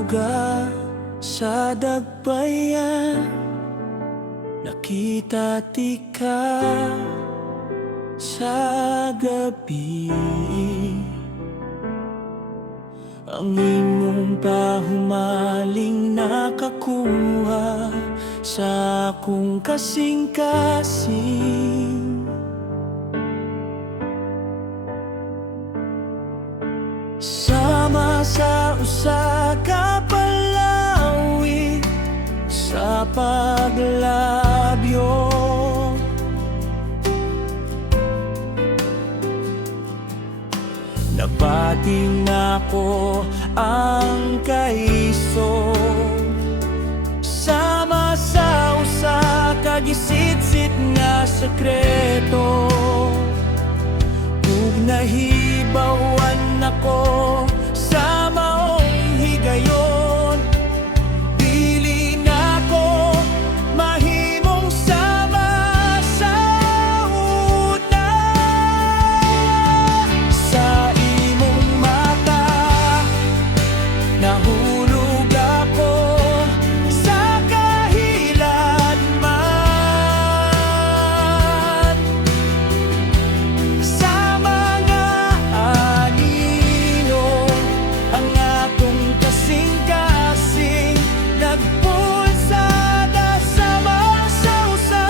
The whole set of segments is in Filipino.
lugar sa dagbayan, nakita tika sa gabi. Ang imong pahumaling nakakuha sa akong kasing-kasing. Sama sa usa ka palawig sa paglabyo, nabating nako ang kaiso. Sama sa usa ka gisit-sit nga sekreto, ug nahibawan nako sa maong higayon. Dili nako mahimong sama sa una. Sa imong mata nahulog ako sa kahilanman, sa mga anino ang atong kasing-kasing nagpulsada sa magsausa.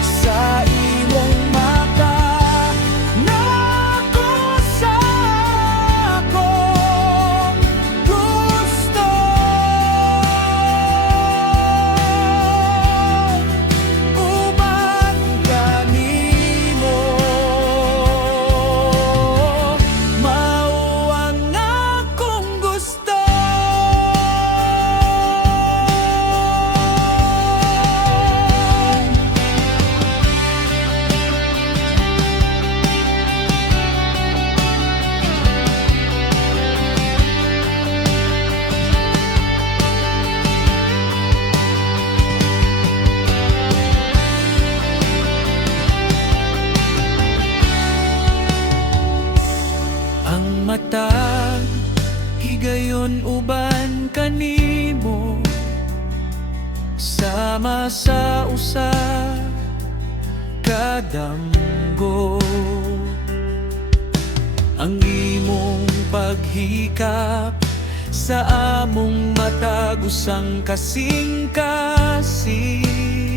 Sa imong mata nako sa akong gusto, uban kanimo mao ang akong gusto. Ang mata higayon uban kanimo, sama sa usa kadamgo. Ang imong paghikap sa among matag usang kasing-kasing.